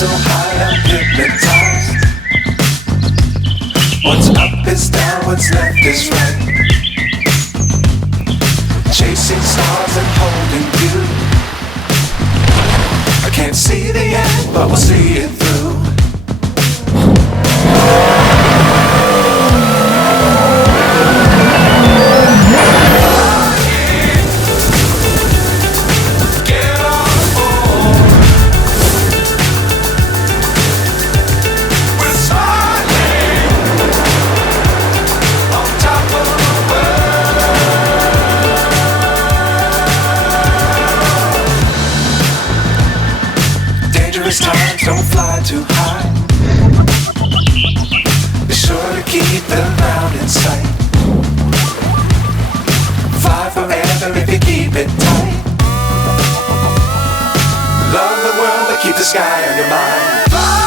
so high I'm hypnotized. What's up is down, what's left is right. Chasing stars and holding you. I can't see the end, but we'll see it through. Times don't fly too high. Be sure to keep the ground in sight. Fly forever if you keep it tight. Love the world but keep the sky on your mind. Fly.